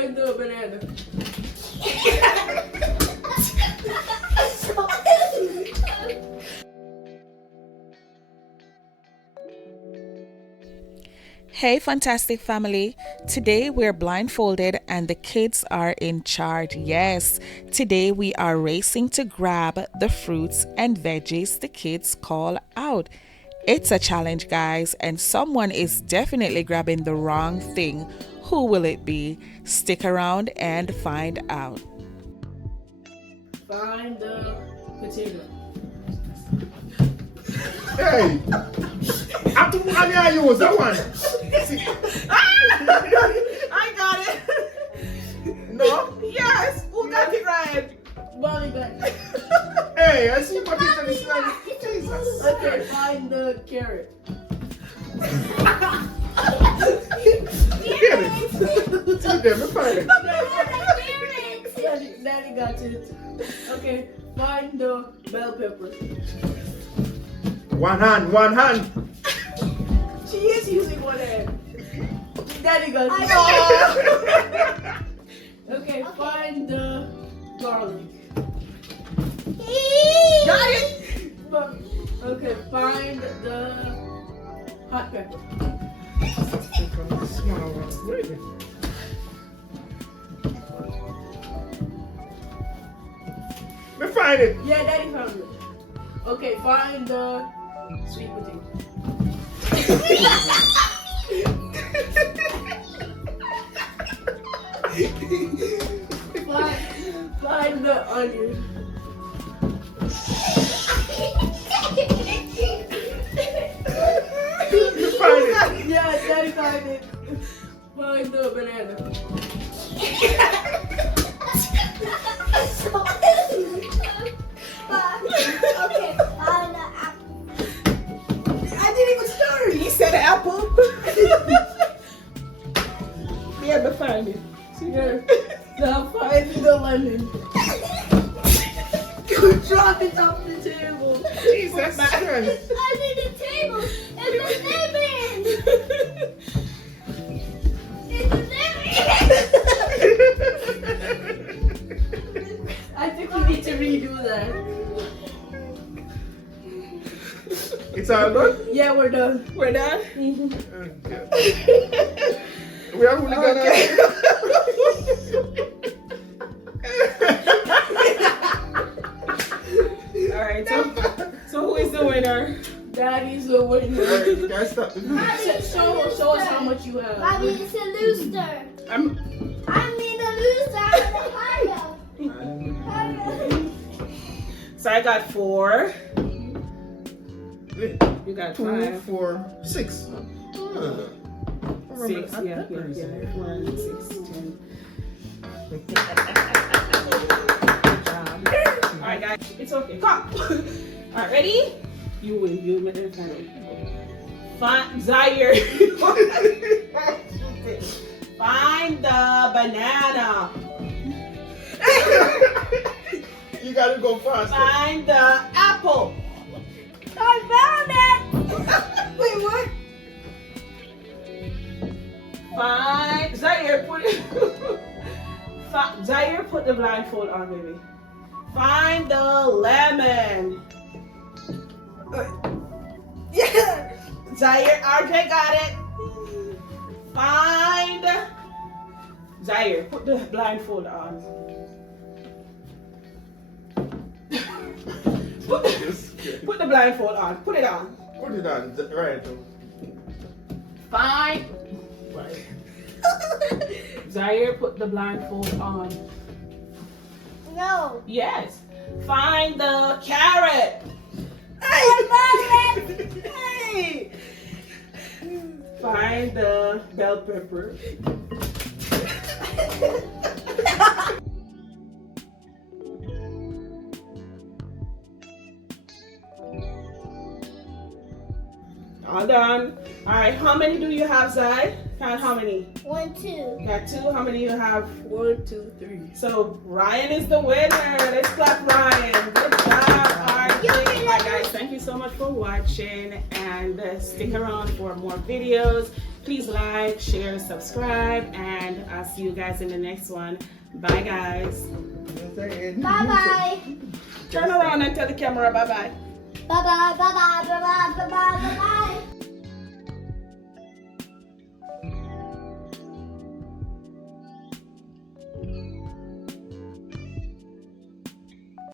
Find the banana. Hey Fantastic family, today we're blindfolded and the kids are in charge. Yes, today we are racing to grab the fruits and veggies the kids call out. It's a challenge, guys, and someone is definitely grabbing the wrong thing. Who will it be? Stick around and find out. Find the potato. Hey! How many you use that one? I got it. No? Yes. Who got it right? Molly got it. Hey, I see potato this one. Jesus. Okay, find the carrot. Get it. See them, find it. Daddy got it. Okay, find the bell pepper. One hand, one hand. She is using one hand. Daddy got it. Okay, find the garlic. Got it. Okay, find the hot pepper. Small one. Where is it? Me find it. Yeah, Daddy found it. Okay, find the sweet potato. Find the onion. Me find it. Yeah, Daddy found it. Find the banana. Okay, find the apple. I didn't even start. He said apple. Yeah, but find it. Here. Now find the lemon. Drop it off the table. Jesus Christ. I need a table. It's a lemon. It's a lemon. I think we need to redo that. It's all done? Yeah, we're done. We're done. Okay. We are only gonna. All right. So who is the winner? Daddy's the winner. Alright, guys, stop. Show us how much you have. Mommy, it's a loser. I mean a loser. So I got 4. You got 2, 5. 4, 6. 6. Yeah. 1, 6, 10. Good job. All right, guys. It's okay. Come. All right, ready? You win. You make it fun. Zaire. Find the banana. You gotta go faster. Find the apple. I found it. Wait, what? Find Zaire. Put it. Zaire, put the blindfold on, baby. Find the lemon. Yeah. Zaire, RJ got it. Find Zaire, put the blindfold on. Put the blindfold on. Put it on. Put it on. Right. Find. Zaire, put the blindfold on. No. Yes. Find the carrot. I found it. Hey. Find the bell pepper. All done. All right, how many do you have, Zai? Count how many? 1, 2. Got 2. How many you have? 1, 2, 3. So Ryan is the winner. Let's clap Ryan. Good job, RJ. All right, guys, thank you so much for watching, and stick around for more videos. Please like, share, subscribe, and I'll see you guys in the next one. Bye, guys. Bye-bye. Turn around and tell the camera bye-bye. Bye-bye, bye-bye, bye-bye, bye-bye, bye-bye.